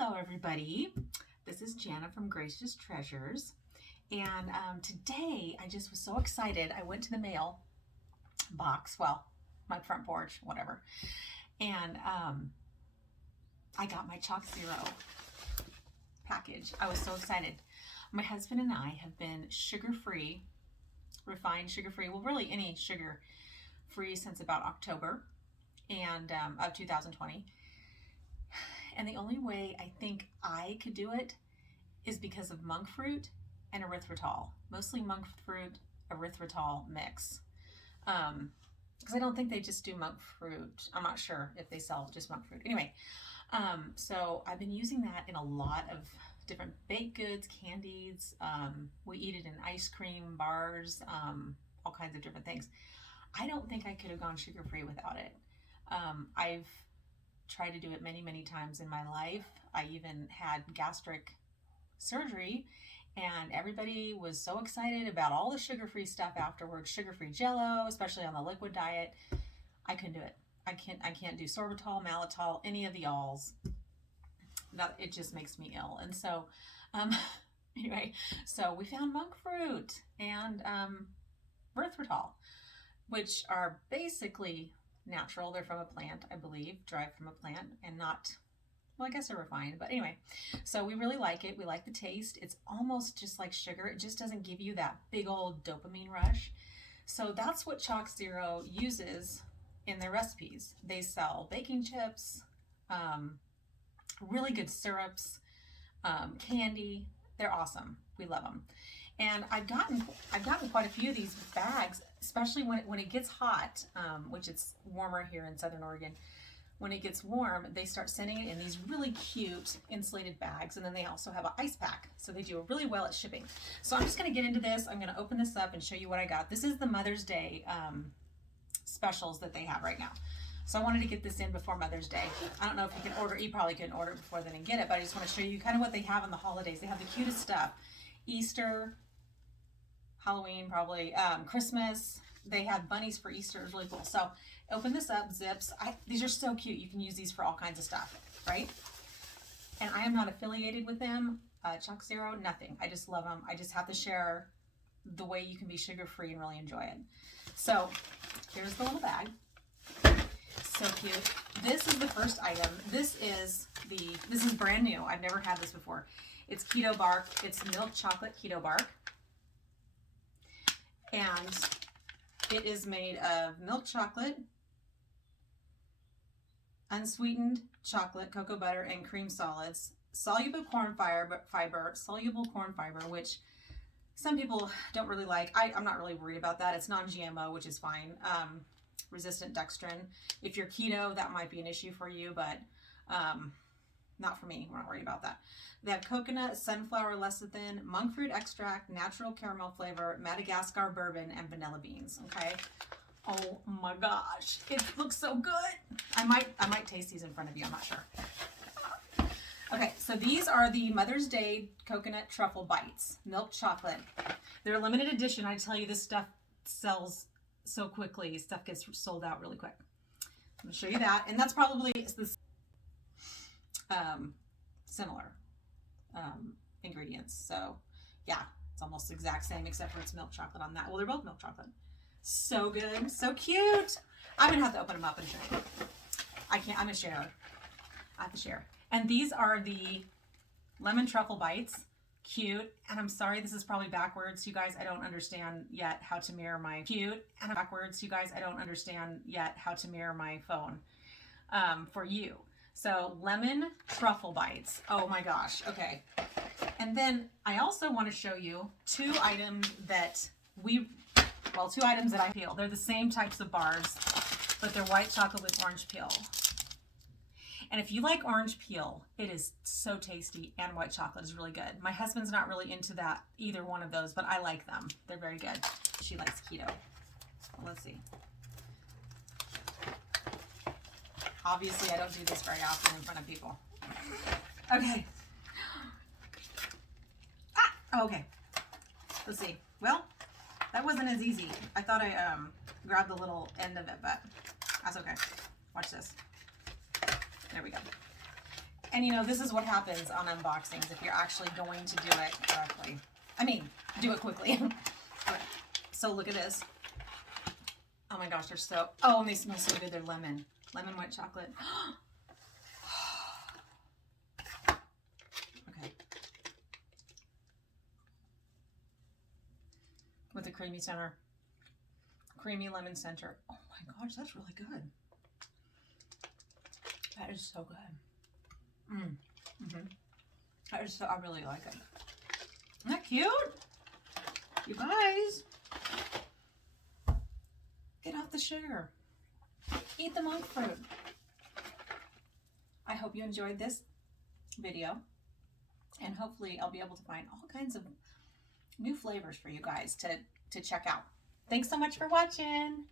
Hello everybody, this is Jana from Gracious Treasures, and today I just was so excited. I went to the mail box, well, my front porch, whatever, and I got my Choczero package. I was so excited. My husband and I have been sugar-free, refined sugar-free, well really any sugar-free since about October and of 2020. And the only way I think I could do it is because of monk fruit and erythritol. Mostly monk fruit, erythritol mix. Because I don't think they just do monk fruit. I'm not sure if they sell just monk fruit. Anyway, so I've been using that in a lot of different baked goods, candies. We eat it in ice cream, bars, all kinds of different things. I don't think I could have gone sugar-free without it. I've tried to do it many times in my life. I even had gastric surgery and everybody was so excited about all the sugar-free stuff afterwards. Sugar-free Jello, especially on the liquid diet. I couldn't do it. I can't do sorbitol, malitol, any of the alls. It just makes me ill. And so anyway, so we found monk fruit and erythritol, which are basically natural. They're from a plant, I believe, derived from a plant, and not, well, I guess they're refined, but anyway, so we really like it. We like the taste. It's almost just like sugar. It just doesn't give you that big old dopamine rush. So that's what Choczero uses in their recipes. They sell baking chips, really good syrups, candy. They're awesome. We love them. And I've gotten quite a few of these bags, especially when it gets hot, which it's warmer here in Southern Oregon. When it gets warm, they start sending it in these really cute insulated bags, and then they also have an ice pack, so they do really well at shipping. So I'm just going to get into this. I'm going to open this up and show you what I got. This is the Mother's Day specials that they have right now. So I wanted to get this in before Mother's Day. I don't know if you can order, you probably couldn't order it before then and get it, but I just want to show you kind of what they have in the holidays. They have the cutest stuff. Easter, Halloween, probably, Christmas. They have bunnies for Easter. It's really cool. So open this up, zips. These are so cute. You can use these for all kinds of stuff, right? And I am not affiliated with them. Choczero, nothing. I just love them. I just have to share the way you can be sugar-free and really enjoy it. So here's the little bag. So cute. This is the first item. This is brand new. I've never had this before. It's keto bark. It's milk chocolate keto bark. And it is made of milk chocolate, unsweetened chocolate, cocoa butter, and cream solids, soluble corn fiber, which some people don't really like. I'm not really worried about that. It's non-GMO, which is fine. Resistant dextrin. If you're keto, that might be an issue for you, but not for me. We're not worried about that. They have coconut, sunflower lecithin, monk fruit extract, natural caramel flavor, Madagascar bourbon, and vanilla beans. Okay. Oh my gosh, it looks so good. I might taste these in front of you. I'm not sure. Okay, so these are the Mother's Day coconut truffle bites, milk chocolate. They're a limited edition. I tell you, this stuff sells so quickly. Stuff gets sold out really quick. I'm gonna show you that, and that's probably this similar ingredients. So yeah, it's almost the exact same except for it's milk chocolate on that. Well, they're both milk chocolate. So good, so cute. I'm gonna have to open them up and show you. I can't. I'm a share. I have to share. And these are the lemon truffle bites. Cute. And I'm sorry, this is probably backwards, you guys. I don't understand yet how to mirror my backwards, you guys. I don't understand yet how to mirror my phone for you. So lemon truffle bites. Oh my gosh. Okay. And then I also want to show you two items that I peel. They're the same types of bars, but they're white chocolate with orange peel. And if you like orange peel, it is so tasty, and white chocolate is really good. My husband's not really into that, either one of those, but I like them. They're very good. She likes keto. Let's see. Obviously, I don't do this very often in front of people. Okay. Okay. Let's see. Well, that wasn't as easy. I thought I grabbed the little end of it, but that's okay. Watch this. There we go. And you know, this is what happens on unboxings if you're actually going to do it correctly. I mean, do it quickly. Okay, so look at this. Oh my gosh, they're so, oh, and they smell so good. They're lemon white chocolate. Okay. With a creamy center. Creamy lemon center. Oh my gosh, that's really good. That is so good. That is so, I really like it. Isn't that cute? You guys, get off the sugar. Eat the monk fruit. I hope you enjoyed this video, and hopefully I'll be able to find all kinds of new flavors for you guys to check out. Thanks so much for watching.